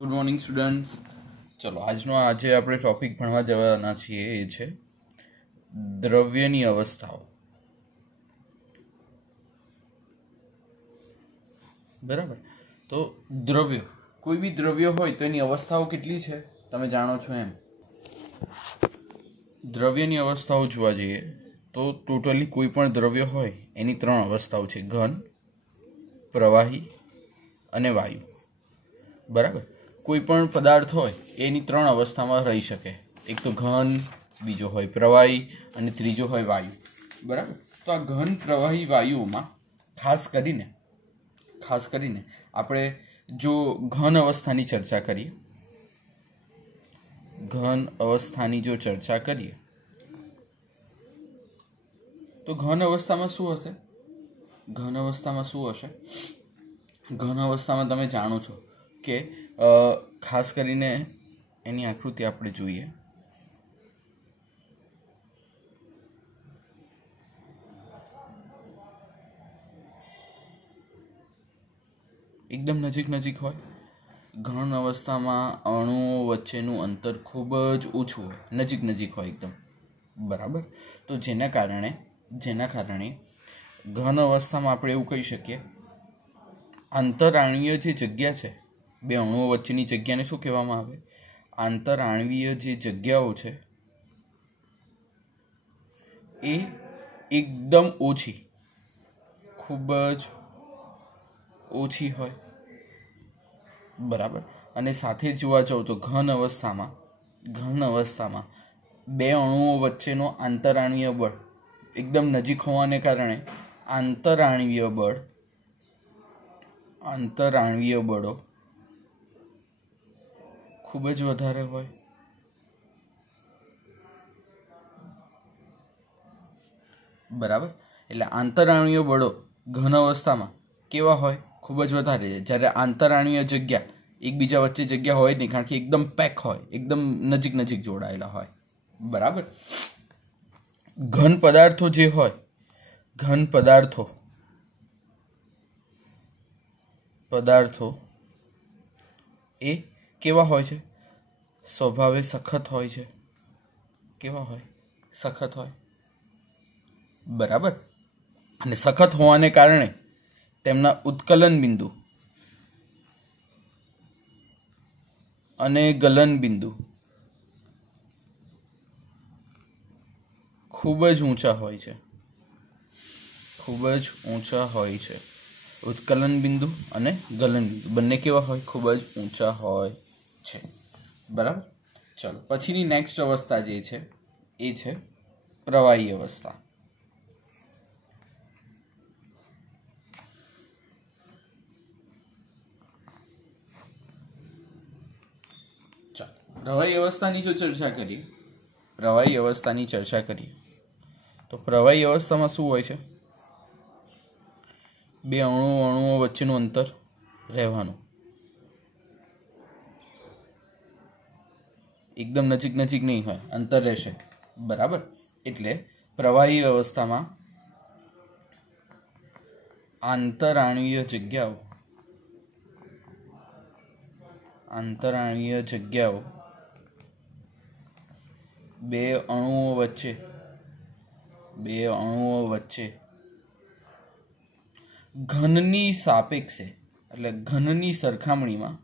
Good morning students. ચલો આજે આપણે ટોપિક ભણવા જવાના છીએ એ છે દ્રવ્યની અવસ્થાઓ. બરાબર. તો દ્રવ્ય, કોઈ બી દ્રવ્ય હોય તો એની અવસ્થાઓ કેટલી છે તમે જાણો છો. એમ દ્રવ્યની અવસ્થાઓ જોવા જઈએ તો ટોટલી કોઈ પણ દ્રવ્ય હોય એની 3 અવસ્થાઓ છે: ઘન, પ્રવાહી અને વાયુ. બરાબર. કોઈ પણ પદાર્થ હોય એની 3 અવસ્થામાં રહી શકે. એક તો ઘન, બીજો હોય પ્રવાહી અને ત્રીજો હોય વાયુ. બરાબર. તો આ ઘન, પ્રવાહી, વાયુઓમાં ખાસ કરીને આપણે જો ઘન અવસ્થાની ચર્ચા કરીએ, તો ઘન અવસ્થામાં શું હશે? ઘન અવસ્થામાં તમે જાણો છો કે ખાસ કરીને એની આકૃતિ આપણે જોઈએ. એકદમ નજીક હોય. ઘન અવસ્થામાં અણુઓ વચ્ચેનું અંતર ખૂબ જ ઓછું હોય, નજીક હોય એકદમ. બરાબર. તો જેના કારણે ઘન અવસ્થામાં આપણે એવું કહી શકીએ, આંતરાણ્વીય જે જગ્યા છે, બે અણુઓ વચ્ચેની જગ્યાને શું કહેવામાં આવે? આંતરાણ્વીય જે જગ્યાઓ છે એ એકદમ ઓછી, ખૂબ જ ઓછી હોય. બરાબર. અને સાથે જોવા જાવ તો ઘન અવસ્થામાં બે અણુઓ વચ્ચેનો આંતરાણ્વીય બળ એકદમ નજીક હોવાને કારણે આંતરાણ્વીય બળો ખૂબ જ વધારે હોય. બરાબર. એટલે આંતરાણ્વીય બળો ઘન અવસ્થામાં કેવા હોય? ખૂબ જ વધારે છે. જ્યારે આંતરાણ્વીય જગ્યા એકબીજા વચ્ચે જગ્યા હોય નહીં, કારણ કે એકદમ પેક હોય, એકદમ નજીક જોડાયેલા હોય. બરાબર. ઘન પદાર્થો એ કેવા હોય છે? સ્વભાવે સખત હોય છે. કેવા હોય? સખત હોય. બરાબર. અને સખત હોવાને કારણે તેમના ઉત્કલન બિંદુ અને ગલન બિંદુ ખૂબ જ ઊંચા હોય છે. ઉત્કલન બિંદુ અને ગલન બિંદુ બંને કેવા હોય? ખૂબ જ ઊંચા હોય છે. બરાબર. ચલો પછીની નેક્સ્ટ અવસ્થા જે છે એ છે પ્રવાહી અવસ્થા. પ્રવાહી અવસ્થાની ચર્ચા કરીએ તો પ્રવાહી અવસ્થામાં શું હોય છે? બે અણુઓ વચ્ચેનું અંતર રહેવાનું, એકદમ નજીક નહીં હોય, અંતર રહેશે. બરાબર. એટલે પ્રવાહી અવસ્થામાં આંતરાણ્વીય જગ્યાઓ બે અણુઓ વચ્ચે ઘનની સાપેક્ષે, એટલે ઘનની સરખામણીમાં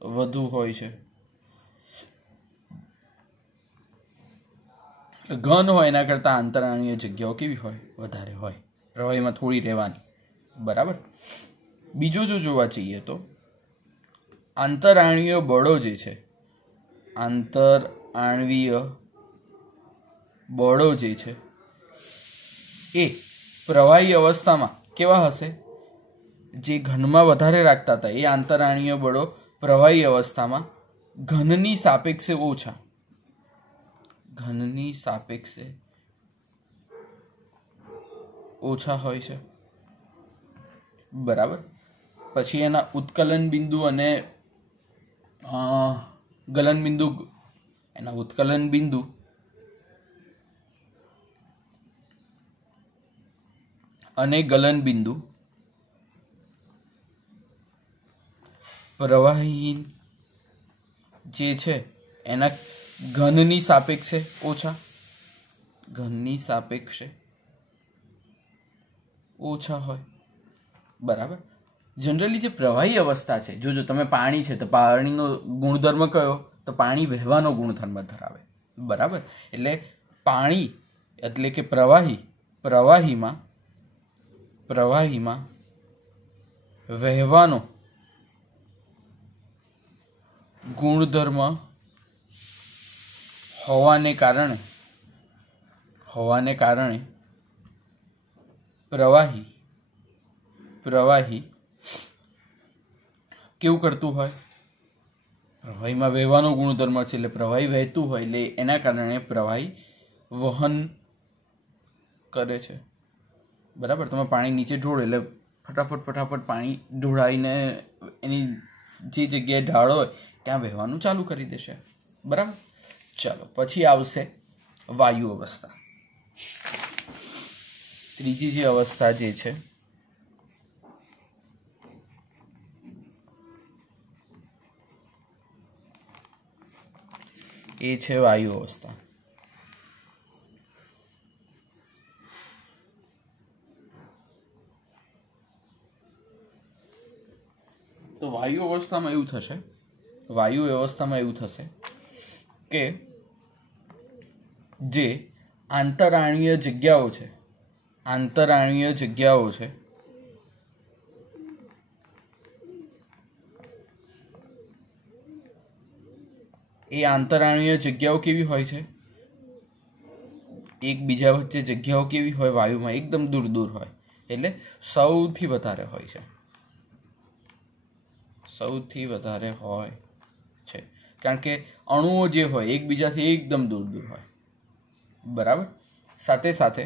વધુ હોય છે. ઘન હોય એના કરતાં આંતરાણ્વીય જગ્યાઓ કેવી હોય? વધારે હોય. પ્રવાહીમાં થોડી રહેવાની. બરાબર. બીજો જો જોવા જઈએ તો આંતરાણ્વીય બળો જે છે, એ પ્રવાહી અવસ્થામાં કેવા હશે? જે ઘનમાં વધારે રાખતા હતા એ આંતરાણ્વીય બળો પ્રવાહી અવસ્થામાં ઘનની સાપેક્ષે ઓછા હોય છે. બરાબર. પછી એના ઉત્કલન બિંદુ અને ગલન બિંદુ, અને ગલન બિંદુ પ્રવાહી જે છે એના ઘનની સાપેક્ષે ઓછા, ઘનની સાપેક્ષે ઓછા હોય, બરાબર. જનરલી જે પ્રવાહી અવસ્થા છે, જો તમે પાણી છે તો પાણીનો ગુણધર્મ કયો, તો પાણી વહેવાનો ગુણધર્મ ધરાવે, બરાબર. એટલે પાણી એટલે કે પ્રવાહીમાં વહેવાનો ગુણધર્મ હોવાને કારણે પ્રવાહી કેવું કરતું હોય, પ્રવાહીમાં વહેવાનો ગુણધર્મ છે એટલે પ્રવાહી વહેતું હોય એટલે એના કારણે પ્રવાહી વહન કરે છે, બરાબર. તમે પાણી નીચે ઢોળો એટલે ફટાફટ પાણી ઢોળાઈને એની જે જગ્યાએ ઢાળ હોય ત્યાં વહેવાનું ચાલુ કરી દેશે, બરાબર. ચાલો પછી આવશે વાયુ અવસ્થા. ત્રીજી જે અવસ્થા જે છે એ છે વાયુ અવસ્થા. તો વાયુ અવસ્થામાં એવું થશે કે જે આંતરાણીય જગ્યાઓ છે એ આંતરાણીય જગ્યાઓ કેવી હોય છે, એકબીજા વચ્ચે જગ્યાઓ કેવી હોય, વાયુમાં એકદમ દૂર હોય, એટલે સૌથી વધારે હોય છે, કારણ કે અણુઓ જે હોય એકબીજાથી એકદમ દૂર હોય, બરાબર. સાથે સાથે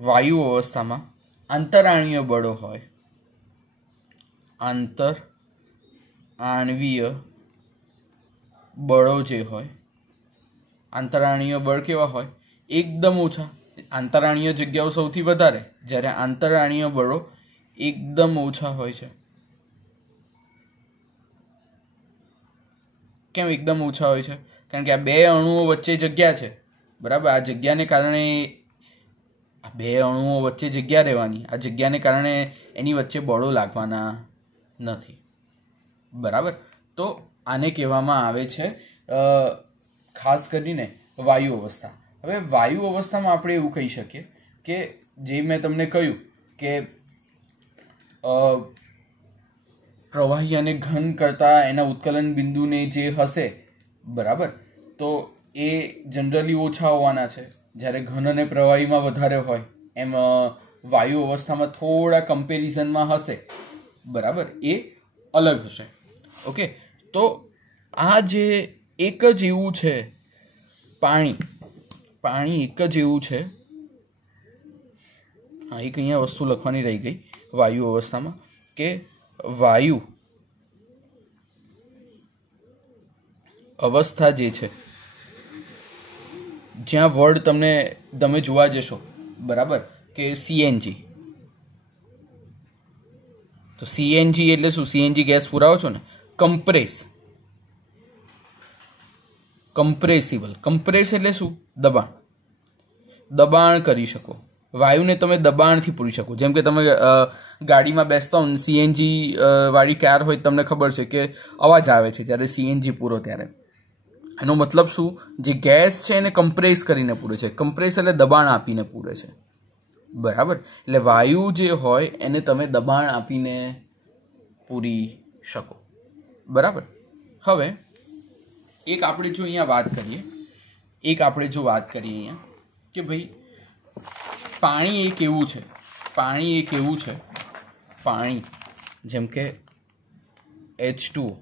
વાયુ અવસ્થામાં આંતરાણીય બળો હોય, આંતરઆણવીય બળો જે હોય, આંતરાણીય બળ કેવા હોય, એકદમ ઓછા. આંતરાણીય જગ્યાઓ સૌથી વધારે, જ્યારે આંતરાણીય બળો એકદમ ઓછા હોય છે. કેમ એકદમ ઓછા હોય છે? કારણ કે આ બે અણુઓ વચ્ચે જગ્યા છે, બરાબર. આ જગ્યાને કારણે આ બે અણુઓ વચ્ચે જગ્યા રહેવાની, આ જગ્યાને કારણે એની વચ્ચે બળો લાગવાના નથી, બરાબર. તો આને કહેવામાં આવે છે ખાસ કરીને વાયુ અવસ્થા. હવે વાયુ અવસ્થામાં આપણે એવું કહી શકીએ કે જે મેં તમને કહ્યું કે પ્રવાહી અને ઘન કરતા એના ઉત્કલન બિંદુને જે હશે, બરાબર, તો એ જનરલી ઓછા હોવાના છે, જ્યારે ઘન અને પ્રવાહીમાં વધારે હોય. એમ વાયુ અવસ્થામાં થોડા કમ્પેરિઝનમાં હશે, બરાબર, એ અલગ હશે. ઓકે, તો આ જે એક જ એવું છે પાણી એક જ એવું છે. હા, એક અહીંયા વસ્તુ લખવાની રહી ગઈ વાયુ અવસ્થામાં, કે વાયુ અવસ્થા જે છે, જ્યાં વર્ડ તમે જોવા જશો, બરાબર, કે સીએનજી. તો સીએનજી એટલે શું? સીએનજી ગેસ પુરાવો છો ને, કમ્પ્રેસિબલ. કમ્પ્રેસ એટલે શું? દબાણ કરી શકો. વાયુને તમે દબાણથી પૂરી શકો. જેમ કે તમે ગાડીમાં બેસતા હો, સીએનજી વાળી કાર હોય, તમને ખબર છે કે અવાજ આવે છે જ્યારે સીએનજી પૂરો ત્યારે. એનો મતલબ શું? જે ગેસ છે એને કમ્પ્રેસ કરીને પૂરે છે. કમ્પ્રેસ એટલે દબાણ આપીને પૂરે છે, બરાબર. એટલે વાયુ જે હોય એને તમે દબાણ આપીને પૂરી શકો, બરાબર. હવે એક આપણે જો અહીંયા વાત કરીએ અહીંયા કે ભાઈ પાણી એક એવું છે, પાણી જેમ કે H2O,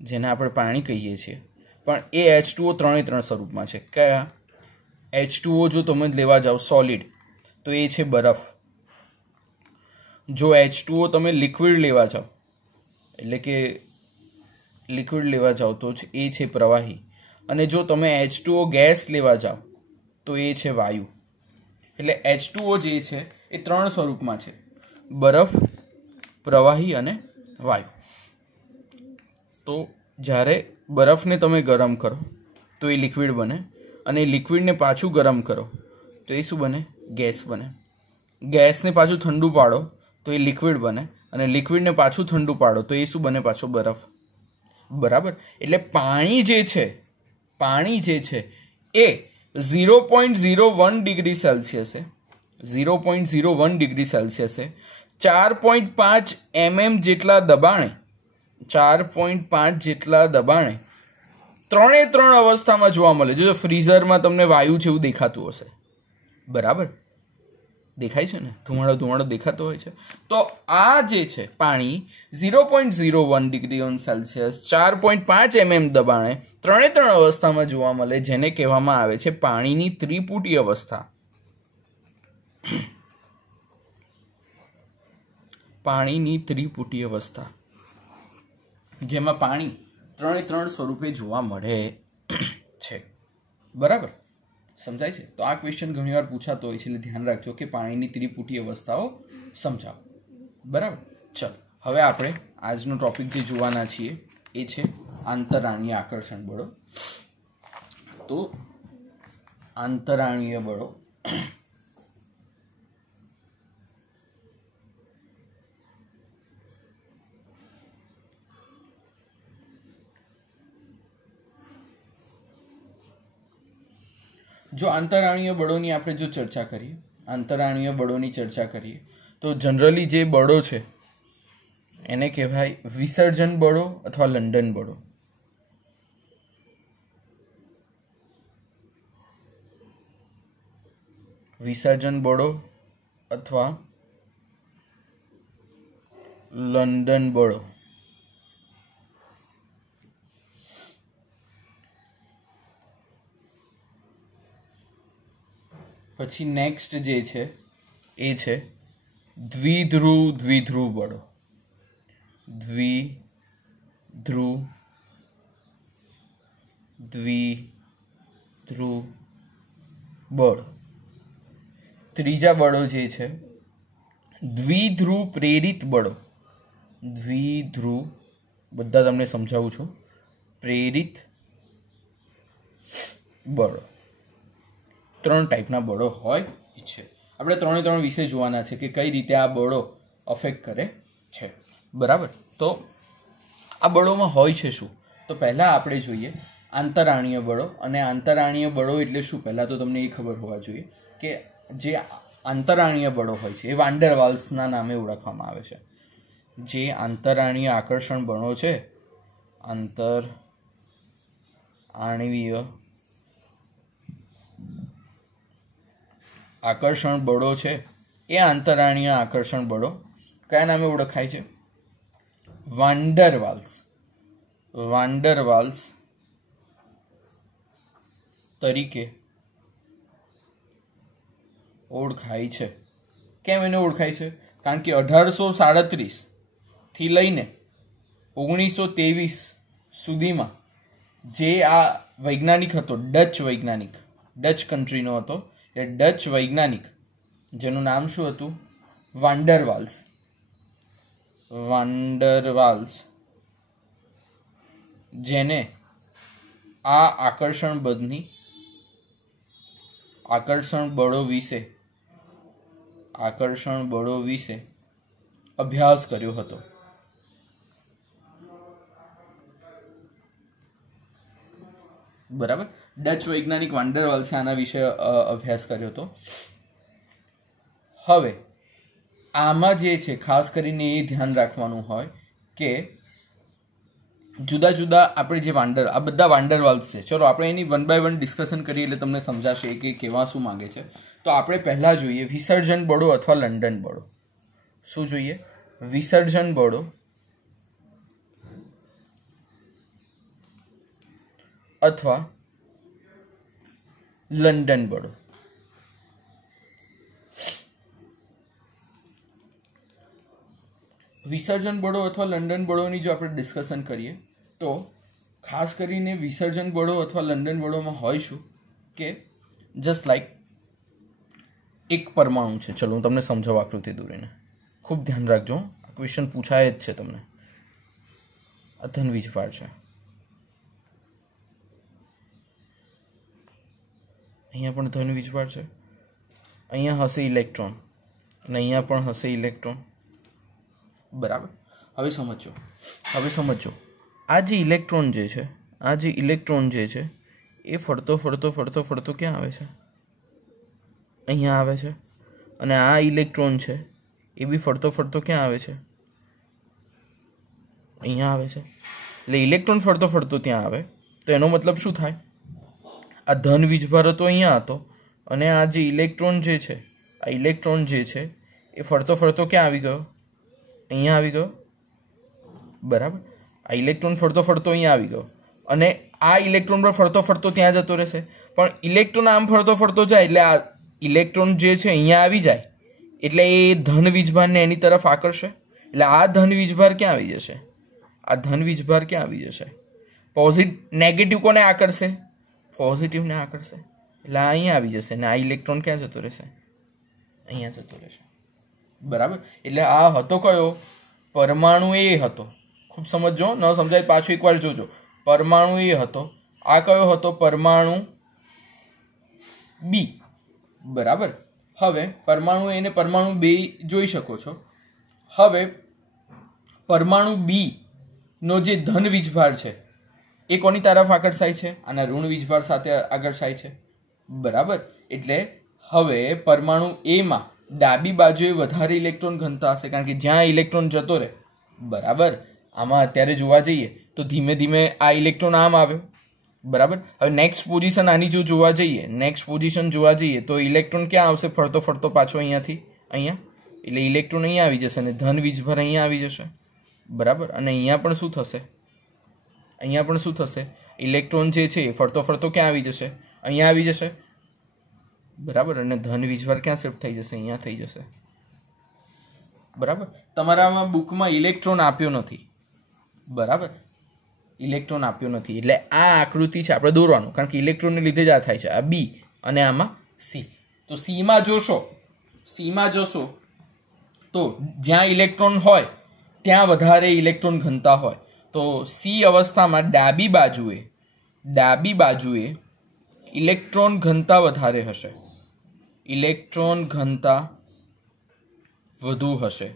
જેને આપણે પાણી કહીએ છીએ, પણ એ H2O 3 સ્વરૂપમાં છે. કયા? H2O જો તમે લેવા જાઓ સોલિડ, તો એ છે બરફ. જો H2O તમે લિક્વિડ લેવા જાઓ, એટલે કે લિક્વિડ લેવા જાઓ તો એ છે પ્રવાહી. અને જો તમે H2O ગેસ લેવા જાઓ તો એ છે વાયુ. એટલે H2O જે છે એ 3 સ્વરૂપમાં છે: બરફ, પ્રવાહી અને વાયુ, તો જ્યારે બરફને તમે ગરમ કરો તો એ લિક્વિડ બને, અને લિક્વિડને પાછું ગરમ કરો તો એ શું બને? ગેસ બને. ગેસને પાછું ઠંડુ પાડો તો એ લિક્વિડ બને, અને લિક્વિડને પાછું ઠંડુ પાડો તો એ શું બને? પાછો બરફ. બરાબર. એટલે પાણી જે છે એ 0.01 ડિગ્રી સેલ્સિયસે 4.5 mm જેટલા દબાણે 4.5 જેટલા દબાણે ત્રણ અવસ્થામાં જોવા મળે. જો ફ્રીઝરમાં તમને વાયુ જેવું દેખાતું હશે, બરાબર દેખાય છે ને, ધુમાડો દેખાતો હોય છે. તો આ જે છે પાણી 0.01 ડિગ્રી સેલ્સિયસ 4.5 mm દબાણે ત્રણ અવસ્થામાં જોવા મળે, જેને કહેવામાં આવે છે પાણીની ત્રિપુટી અવસ્થા. પાણીની ત્રિપુટી અવસ્થા, જેમાં પાણી ત્રણ સ્વરૂપે જોવા મળે છે. બરાબર, સમજાય છે? તો આ ક્વેશ્ચન ઘણીવાર પૂછાતો હોય છે, એટલે ધ્યાન રાખજો કે પાણીની ત્રિપુટી અવસ્થાઓ સમજાવો. બરાબર. ચલો, હવે આપણે આજનો ટોપિક જે જોવાના છીએ એ છે આંતરાણીય આકર્ષણ બળો. તો આંતરાણીય બળો જો આંતરાણીય બળોની આપણે જો ચર્ચા કરીએ, આંતરાણીય બળોની ચર્ચા કરીએ તો જનરલી જે બળો છે એને કહેવાય વિસર્જન બળો અથવા લંડન બળો. વિસર્જન બળો અથવા લંડન બળો. પછી નેક્સ્ટ જે છે એ છે દ્વિધ્રુવ બળો. દ્વિધ્રુવ બળ. ત્રીજા બળો જે છે દ્વિધ્રુવ પ્રેરિત બળો. બધા તમને સમજાવું છું. પ્રેરિત બળો. ત્રણ ટાઈપના બળો હોય છે. આપણે ત્રણ વિશે જોવાના છે કે કઈ રીતે આ બળો અફેક્ટ કરે છે. બરાબર. તો આ બળોમાં હોય છે શું? તો પહેલા આપણે જોઈએ આંતરાણીય બળો. અને આંતરાણીય બળો એટલે શું? પહેલા તો તમને એ ખબર હોવા જોઈએ કે જે આંતરાણીય બળો હોય છે એ વાન ડેર વાલ્સના નામે ઓળખવામાં આવે છે. જે આંતરાણીય આકર્ષણ બળો છે, આંતરાણીય આકર્ષણ બળો છે એ આંતરાણીય આકર્ષણ બળો કયા નામે ઓળખાય છે? વાન ડેર વાલ્સ તરીકે ઓળખાય છે. કેમ એને ઓળખાય છે? કારણ કે 1837 થી લઈને 1923 સુધીમાં જે આ વૈજ્ઞાનિક હતો, ડચ કન્ટ્રીનો હતો, એ ડચ વૈજ્ઞાનિક જેનું નામ શું હતું? વાન ડેર વાલ્સ, જેને આ આકર્ષણ બળો વિશે અભ્યાસ કર્યો હતો. બરાબર. ડચ વૈજ્ઞાનિક વાન ડેર વાલ્સે આના વિશે અભ્યાસ કર્યો હતો. હવે આમાં જે છે ખાસ કરીને એ ધ્યાન રાખવાનું હોય કે જુદા જુદા આપણે જે આ બધા વાન ડેર વાલ્સ છે. ચલો આપણે એની વન બાય વન ડિસ્કશન કરીએ એટલે તમને સમજાશે કે કેવા શું માંગે છે. તો આપણે પહેલા જોઈએ વિસર્જન બળો અથવા લંડન બળો. શું જોઈએ? વિસર્જન બળો અથવા લંડન બળો. વિસર્જન બળો અથવા લંડન બળોની જો આપણે ડિસ્કશન કરીએ તો ખાસ કરીને વિસર્જન બળો અથવા લંડન બળોમાં હોય શું કે જસ્ટ લાઈક એક પરમાણુ છે. ચલો હું તમને સમજાવું આકૃતિ દોરીને. ખૂબ ધ્યાન રાખજો, આ ક્વેશ્ચન પૂછાય જ છે તમને. આ ધન વીજભાર છે, અહીંયા પણ ધન વીજભાર છે, અહીંયા હશે ઇલેક્ટ્રોન અને અહીંયા પણ હશે ઇલેક્ટ્રોન. બરાબર. હવે સમજો આ જે ઇલેક્ટ્રોન જે છે એ ફરતો ક્યાં આવે છે? અહીંયા આવે છે. અને આ ઇલેક્ટ્રોન છે એ બી ફરતો ક્યાં આવે છે? અહીંયા આવે છે. એટલે ઇલેક્ટ્રોન ફરતો ત્યાં આવે તો એનો મતલબ શું થાય? આ ધન વીજભાર હતો અહીંયા હતો અને આ જે ઇલેક્ટ્રોન જે છે એ ફરતો ક્યાં આવી ગયો? અહીંયા આવી ગયો. બરાબર. આ ઇલેક્ટ્રોન ફરતો અહીંયા આવી ગયો અને આ ઇલેક્ટ્રોન પર ફરતો ત્યાં જતો રહેશે. પણ ઇલેક્ટ્રોન આમ ફરતો જાય એટલે આ ઇલેક્ટ્રોન જે છે અહીંયા આવી જાય એટલે એ ધન વીજભારને એની તરફ આકર્ષે. એટલે આ ધન વીજભાર ક્યાં આવી જશે? નેગેટિવ કોને આકર્ષે? પોઝિટિવને આકર્ષે. એટલે આ અહીંયા આવી જશે અને આ ઇલેક્ટ્રોન ક્યાં જતો રહેશે? અહીંયા જતો રહેશે. બરાબર. એટલે આ હતો કયો? પરમાણુ એ હતો. ખૂબ સમજો, ન સમજાય પાછું એકવાર જોજો. પરમાણુ એ હતો. આ કયો હતો? પરમાણુ બી. બરાબર. હવે પરમાણુ એ ને પરમાણુ બે જોઈ શકો છો. હવે પરમાણુ બી નો જે ધન વીજભાર છે એ કોની તરફ આકર્ષાય છે? આના ઋણ વીજભાર સાથે આકર્ષાય છે. બરાબર. એટલે હવે પરમાણુ એમાં ડાબી બાજુએ વધારે ઇલેક્ટ્રોન ઘનતા હશે કારણ કે જ્યાં ઇલેક્ટ્રોન જતો રહે. બરાબર. આમાં અત્યારે જોવા જઈએ તો ધીમે ધીમે આ ઇલેક્ટ્રોન આમ આવ્યો. બરાબર. હવે નેક્સ્ટ પોઝિશન આની જો જોવા જઈએ તો ઇલેક્ટ્રોન ક્યાં આવશે? ફરતો પાછો અહીંયાથી અહીંયા. એટલે ઇલેક્ટ્રોન અહીંયા આવી જશે અને ધન વીજભાર અહીંયા આવી જશે. બરાબર. અને અહીંયા પણ શું થશે? ઇલેક્ટ્રોન જે છે એ ફરતો ક્યાં આવી જશે? અહીંયા આવી જશે. બરાબર. અને ધન વીજભાર ક્યાં શિફ્ટ થઈ જશે? અહીંયા થઈ જશે. બરાબર. તમારામાં બુકમાં ઇલેક્ટ્રોન આપ્યો નથી. બરાબર. ઇલેક્ટ્રોન આપ્યો નથી એટલે આ આકૃતિ છે આપણે દોરવાનું કારણ કે ઇલેક્ટ્રોનને લીધે જ આ થાય છે. આ બી અને આમાં સી. તો સીમાં જોશો તો જ્યાં ઇલેક્ટ્રોન હોય ત્યાં વધારે ઇલેક્ટ્રોન ઘનતા હોય. તો સી અવસ્થામાં ડાબી બાજુએ ઇલેક્ટ્રોન ઘનતા વધારે હશે. ઇલેક્ટ્રોન ઘનતા વધુ હશે.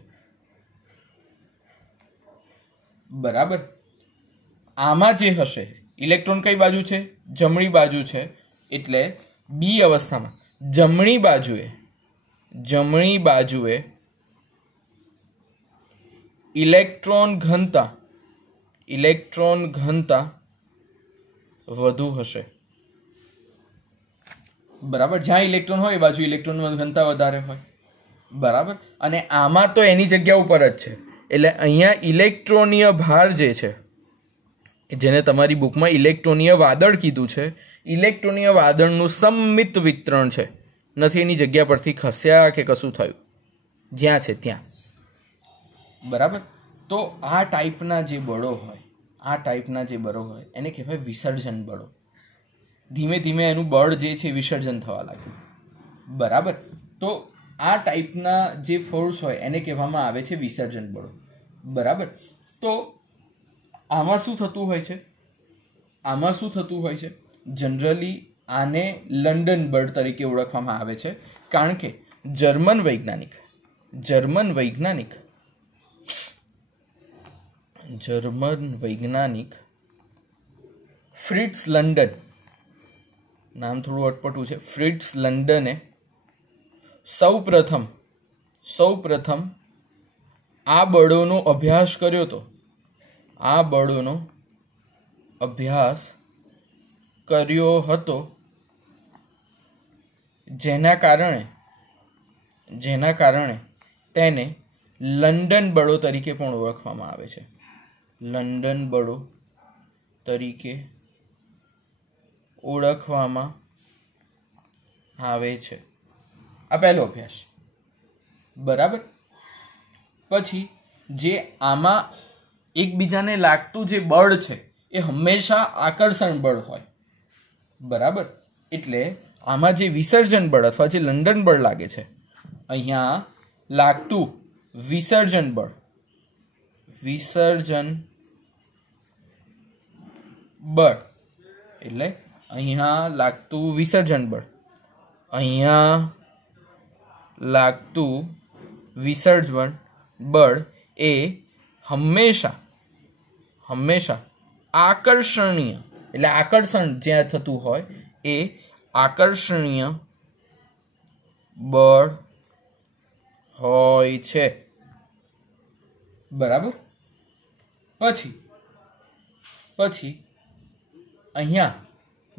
બરાબર. આમાં જે હશે ઇલેક્ટ્રોન કઈ બાજુ છે? જમણી બાજુ છે. એટલે બી અવસ્થામાં જમણી બાજુએ ઇલેક્ટ્રોન ઘનતા વધુ હશે. બરાબર. જ્યાં ઇલેક્ટ્રોન હોય એ બાજુ ઇલેક્ટ્રોન ઘનતા વધારે હોય. બરાબર. અને આમાં તો એની જગ્યા ઉપર જ છે. એટલે અહીંયા ઇલેક્ટ્રોનીય ભાર જે છે જેને તમારી બુકમાં ઇલેક્ટ્રોનીય વાદળ કીધું છે, ઇલેક્ટ્રોનીય વાદળનું સમમિત વિતરણ છે. નથી એની જગ્યા પરથી ખસ્યા કે કશું થયું, જ્યાં છે ત્યાં. બરાબર. તો આ ટાઈપના જે બળો હોય એને કહેવાય વિસર્જન બળો. ધીમે ધીમે એનું બળ જે છે વિસર્જન થવા લાગ્યું. બરાબર. તો આ ટાઈપના જે ફોર્સ હોય એને કહેવામાં આવે છે વિસર્જન બળો. બરાબર. તો આમાં શું થતું હોય છે? જનરલી આને લંડન બળ તરીકે ઓળખવામાં આવે છે કારણ કે જર્મન વૈજ્ઞાનિક ફ્રિટ્સ લંડન, નામ થોડું અટપટું છે, ફ્રિટ્સ લંડને સૌ પ્રથમ આ બળોનો અભ્યાસ કર્યો હતો. જેના કારણે તેને લંડન બળો તરીકે પણ ઓળખવામાં આવે છે. લંડન બળો તરીકે ઓળખવામાં આવે છે. આ પહેલો અભ્યાસ. બરાબર. પછી જે આમાં એકબીજાને લાગતું જે બળ છે એ હંમેશા આકર્ષણ બળ હોય. બરાબર. એટલે આમાં જે વિસર્જન બળ અથવા જે લંડન બળ લાગે છે, અહીંયા લાગતું વિસર્જન બળ એટલે અહીંયા લાગતું વિસર્જન બળ, અહીંયા લાગતું વિસર્જન બળ એ હંમેશા આકર્ષણીય એટલે આકર્ષણ જ્યાં થતું હોય એ આકર્ષણીય બળ હોય છે, બરાબર. પછી અહીંયા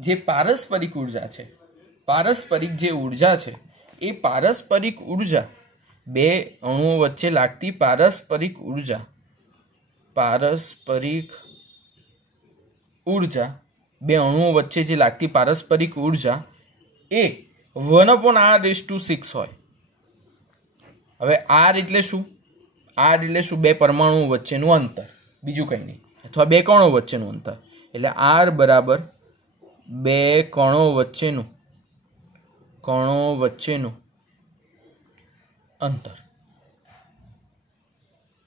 જે પારસ્પરિક ઉર્જા છે, પારસ્પરિક જે ઉર્જા છે એ પારસ્પરિક ઉર્જા બે અણુઓ વચ્ચે લાગતી પારસ્પરિક ઉર્જા બે અણુઓ વચ્ચે જે લાગતી પારસ્પરિક ઉર્જા એ 1/r⁶ હોય. હવે r એટલે શું? r એટલે શું? બે પરમાણુઓ વચ્ચેનું અંતર, બીજું કંઈ નહીં, અથવા બે કણો વચ્ચેનું અંતર. એટલે r બરાબર બે કણો વચ્ચેનું અંતર,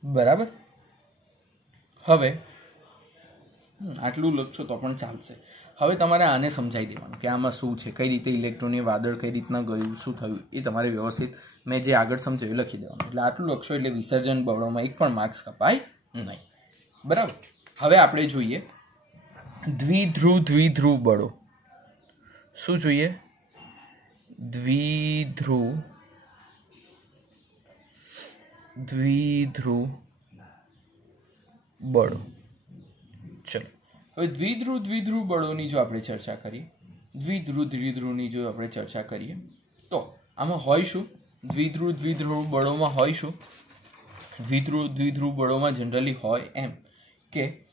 બરાબર. હવે આટલું લખશો તો પણ ચાલશે. હવે તમારે આને સમજાવી દેવાનું કે આમાં શું છે, કઈ રીતે ઇલેક્ટ્રોનની વાદળ કઈ રીતના ગયું, શું થયું, એ તમારે વ્યવસ્થિત મેં જે આગળ સમજાવ્યું લખી દેવાનું. એટલે આટલું લખશો એટલે વિસર્જન બળોમાં એક પણ માર્ક્સ કપાય નહીં, બરાબર. હવે આપણે જોઈએ દ્વિધ્રુવ બળો. શું જોઈએ? દ્વિધ્રુવ બળો. ચલો હવે દ્વિધ્રુવ બળોની જો આપણે ચર્ચા કરીએ, દ્વિધ્રુવની જો આપણે ચર્ચા કરીએ તો આમાં હોય શું? દ્વિધ્રુવ બળોમાં હોય શું? દ્વિધ્રુવ બળોમાં જનરલી હોય એમ કે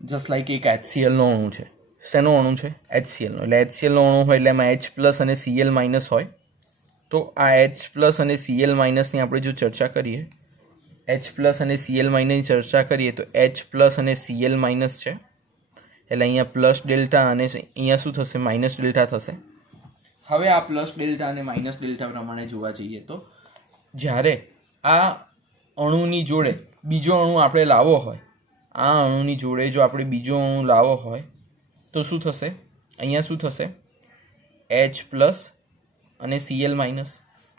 જસ્ટ લાઈક એક HCl નો અણુ છે. શેનો અણુ છે? HCl નો. એટલે HCl નો અણુ હોય એટલે એમાં H+ અને Cl- હોય. તો આ H+ અને Cl- ની આપણે જો ચર્ચા કરીએ, H+ અને Cl- ની ચર્ચા કરીએ તો H+ અને Cl- છે. એટલે અહીંયા પ્લસ ડેલ્ટા અને અહીંયા શું થશે? માઇનસ ડેલ્ટા થશે. હવે આ પ્લસ ડેલ્ટા અને માઇનસ ડેલ્ટા પ્રમાણે જોવા જઈએ તો જ્યારે આ અણુની જોડે બીજો અણુ આપણે લાવવો હોય, આ અણુની જોડે જો આપણે બીજો અણુ લાવવો હોય તો શું થશે? અહીંયા શું થશે? H+ અને Cl-,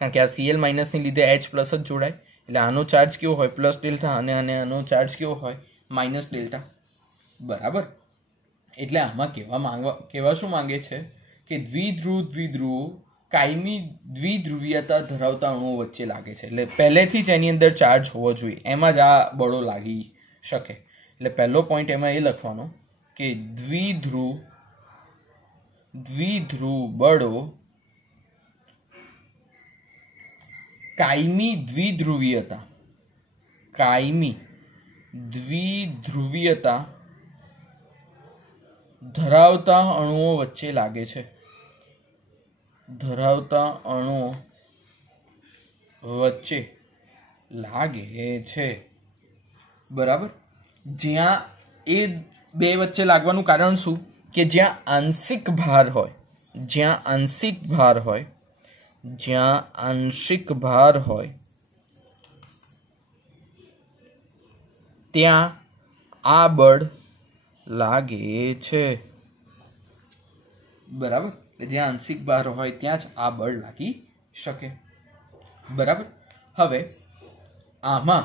કારણ કે આ Cl- ની લીધે H+ જ જોડાય. એટલે આનો ચાર્જ કેવો હોય? Plus delta. અને આનો ચાર્જ કેવો હોય? માઇનસ ડેલ્ટા, બરાબર. એટલે આમાં કહેવા શું માંગે છે કે દ્વિધ્રુવ કાયમી દ્વિધ્રુવીયતા ધરાવતા અણુઓ વચ્ચે લાગે છે. એટલે પહેલેથી જ એની અંદર ચાર્જ હોવો જોઈએ, એમાં જ આ બળો લાગી શકે. એટલે પહેલો પોઈન્ટ એમાં એ લખવાનો કે દ્વિધ્રુવ બળો કાયમી દ્વિધ્રુવીયતા ધરાવતા અણુઓ વચ્ચે લાગે છે. બરાબર. જ્યાં એ બે વચ્ચે લાગવાનું કારણ શું? કે જ્યાં આંશિક ભાર હોય ત્યાં આ બળ લાગે છે, બરાબર. જ્યાં આંશિક ભાર હોય ત્યાં જ આ બળ લાગી શકે, બરાબર. હવે આમાં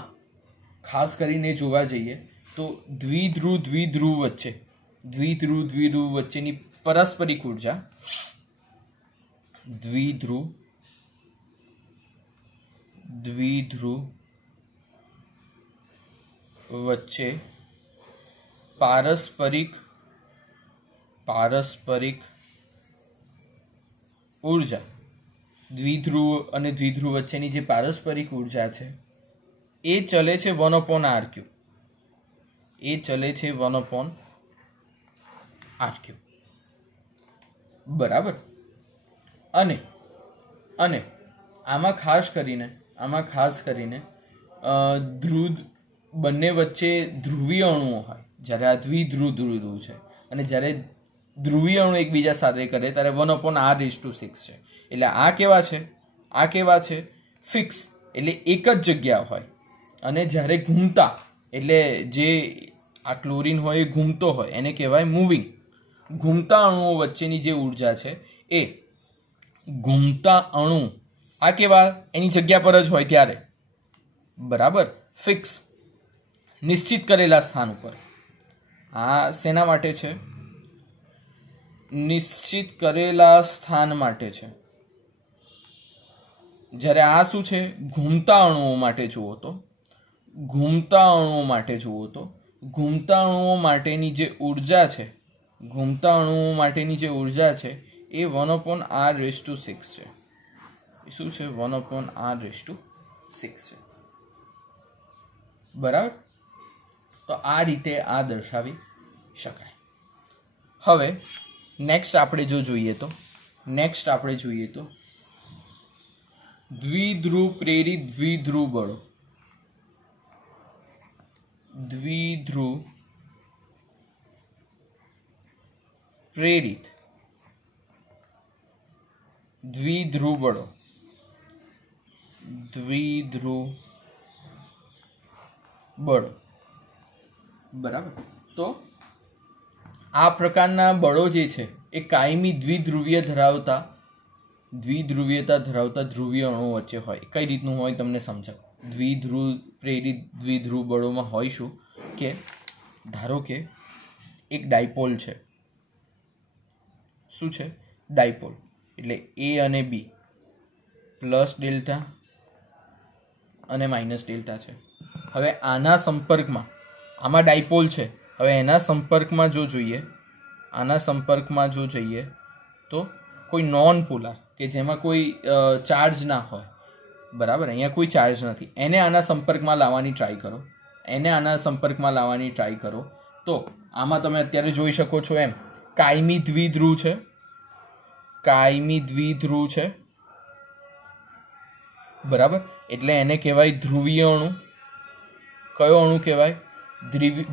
ખાસ કરીને જોવા જઈએ તો દ્વિધ્રુવ વચ્ચેની પારસ્પરિક ઉર્જા દ્વિધ્રુવ વચ્ચે પારસ્પરિક ઉર્જા, દ્વિધ્રુવ અને દ્વિધ્રુવ વચ્ચેની જે પારસ્પરિક ઉર્જા છે એ ચલે છે 1/r³. બરાબર. અને આમાં ખાસ કરીને બંને વચ્ચે ધ્રુવીય અણુઓ હોય. જ્યારે આ દ્વિધ્રુવ છે અને જ્યારે ધ્રુવીય અણુ એકબીજા સાથે કરે ત્યારે 1/r⁶ છે. એટલે આ કેવા છે? ફિક્સ, એટલે એક જ જગ્યા હોય. અને જ્યારે ઘૂમતા એટલે જે આ ક્લોરીન હોય એ ઘૂમતો હોય એને કહેવાય મૂવિંગ. ઘૂમતા અણુઓ વચ્ચેની જે ઉર્જા છે એ ઘૂમતા અણુ આ કેવા એની જગ્યા પર જ હોય ત્યારે, બરાબર, ફિક્સ નિશ્ચિત કરેલા સ્થાન ઉપર. આ શેના માટે છે? નિશ્ચિત કરેલા સ્થાન માટે છે. જ્યારે આ શું છે? ઘૂમતા અણુઓ માટે જુઓ તો ઘૂમતા અણુઓ માટે જુઓ તો ઘૂમતા અણુઓ માટેની જે ઉર્જા છે, ઘૂમતા અણુઓ માટેની જે ઉર્જા છે એ 1/r⁶ છે. શું છે? 1/r⁶ છે. બરાબર. તો આ રીતે આ દર્શાવી શકાય. હવે નેક્સ્ટ આપણે જોઈએ તો દ્વિધ્રુવ પ્રેરિત દ્વિધ્રુવ બળો. દ્વિધ્રુવ પ્રેરિત દ્વિધ્રુવ બળો. દ્વિધ્રુવ બળો. બરાબર. તો આ પ્રકારના બળો જે છે એ કાયમી દ્વિધ્રુવીયતા ધરાવતા ધ્રુવીય અણુઓ વચ્ચે હોય. કઈ રીતનું હોય તમને સમજાવ. દ્વિધ્રુવ પ્રેરિત દ્વિધ્રુવ બળોમાં હોય શું કે ધારો કે એક ડાયપોલ છે. શું છે? ડાયપોલ. એટલે એ અને બી પ્લસ ડેલ્ટા અને માઇનસ ડેલ્ટા છે. હવે આના સંપર્કમાં, આમાં ડાયપોલ છે, હવે એના સંપર્કમાં જો જોઈએ તો કોઈ નોન પોલાર કે જેમાં કોઈ ચાર્જ ના હોય, બરાબર, અહીંયા કોઈ ચાર્જ નથી, એને આના સંપર્કમાં લાવવાની ટ્રાય કરો તો આમાં તમે અત્યારે જોઈ શકો છો એમ કાયમી દ્વિધ્રુવ છે, બરાબર. એટલે એને કહેવાય ધ્રુવીય અણુ. કયો અણુ કહેવાય?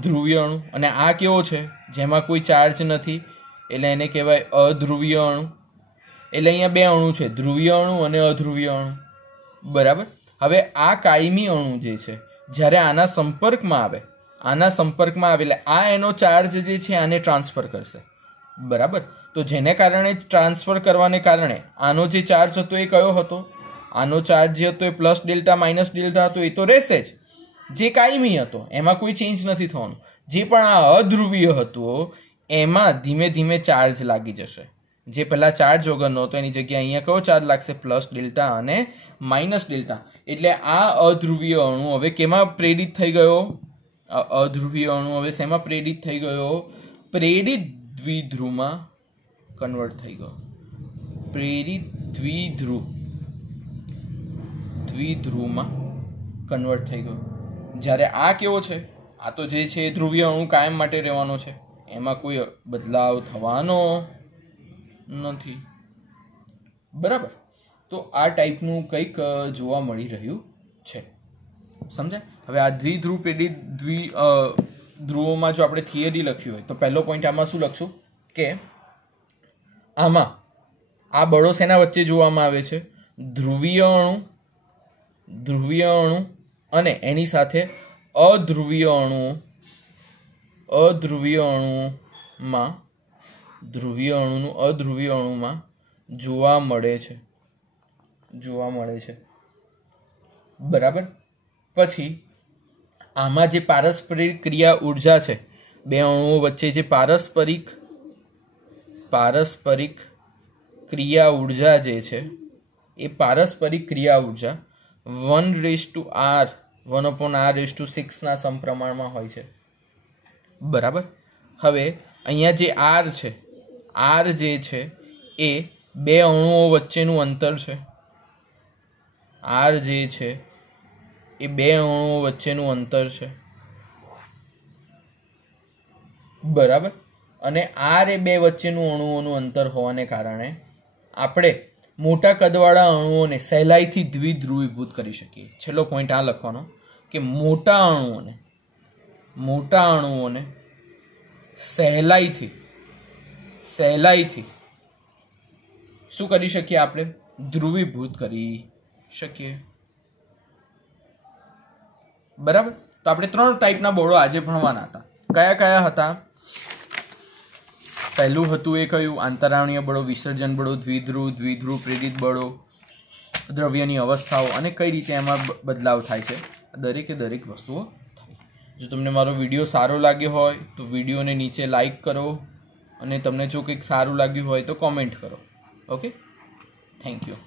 ધ્રુવીય અણુ. અને આ કેવો છે? જેમાં કોઈ ચાર્જ નથી, એટલે એને કહેવાય અધ્રુવીય અણુ. એટલે અહીંયા બે અણુ છે, ધ્રુવીય અણુ અને અધ્રુવીય અણુ, બરાબર. હવે આ કાયમી અણુ જે છે જ્યારે આના સંપર્કમાં આવે એટલે આ એનો ચાર્જ જે છે આને ટ્રાન્સફર કરશે, બરાબર. તો જેને કારણે ટ્રાન્સફર કરવાને કારણે આનો જે ચાર્જ હતો એ કયો હતો? આનો ચાર્જ જે હતો એ પ્લસ ડેલ્ટા માઇનસ ડેલ્ટા હતો, એ તો રહેશે જ, જે કાયમી હતો એમાં કોઈ ચેન્જ નથી થવાનું. જે પણ આ અધ્રુવીય હતું એમાં ધીમે ધીમે ચાર્જ લાગી જશે. જે પહેલા ચાર્જ વગરનો હતો એની જગ્યાએ અહીંયા કયો ચાર્જ લાગશે? પ્લસ ડેલ્ટા અને માઇનસ ડેલ્ટા. એટલે આ અધ્રુવીય અણુ હવે કેમાં પ્રેરિત થઈ ગયો? અધ્રુવીય અણુ હવે શેમાં પ્રેરિત થઈ ગયો? પ્રેરિત દ્વિધ્રુવમાં કન્વર્ટ થઈ ગયો. પ્રેરિત દ્વિધ્રુવમાં કન્વર્ટ થઈ ગયો. જ્યારે આ કેવો છે? આ તો જે છે ધ્રુવીય અણુ કાયમ માટે રહેવાનો છે, એમાં કોઈ બદલાવ થવાનો નથી, બરાબર. તો આ ટાઈપનું કંઈક જોવા મળી રહ્યું છે. સમજાય? હવે આ દ્વિધ્રુવ પ્રેરિત ધ્રુવોમાં જો આપણે થિયરી લખ્યું હોય તો પહેલો પોઈન્ટ આમાં શું લખશું કે આમાં આ બળો શેના વચ્ચે જોવામાં આવે છે? ધ્રુવીય અણુ અને એની સાથે અધ્રુવીય અણુમાં જોવા મળે છે, બરાબર. પછી આમાં જે પારસ્પરિક ક્રિયા ઉર્જા છે, બે અણુઓ વચ્ચે જે પારસ્પરિક ક્રિયા ઉર્જા જે છે એ પારસ્પરિક ક્રિયા ઉર્જા 1/r⁶ ના સમપ્રમાણમાં હોય છે, બરાબર. હવે અહીંયા જે આર છે, આર જે છે એ બે અણુઓ વચ્ચેનું અંતર છે. આર જે છે એ બે અણુઓ વચ્ચેનું અંતર છે, બરાબર. અને આર એ બે વચ્ચેનું અણુઓનું અંતર હોવાને કારણે આપણે મોટા કદવાળા અણુઓને સહેલાઈથી દ્વિધ્રુવીભૂત કરી શકીએ. છેલ્લો પોઈન્ટ આ લખવાનો કે મોટા અણુઓને સહેલાઈથી શું કરી શકીએ? આપણે ધ્રુવીભૂત કરી શકીએ, બરાબર. તો આપણે 3 ટાઈપના બળો આજે ભણવાના હતા. કયા કયા હતા? પહેલું હતું એ કયું? આંતરાણીય બળો, વિસર્જન બળો, દ્વિધ્રુવ પ્રેરિત બળો, દ્રવ્યની અવસ્થાઓ અને કઈ રીતે એમાં બદલાવ થાય છે. દરેકે દરેક વસ્તુઓ થાય. જો તમને મારો વિડીયો સારો લાગ્યો હોય તો વિડીયોને નીચે લાઈક કરો અને તમને જો કંઈક સારું લાગ્યું હોય તો કોમેન્ટ કરો. Okay, thank you.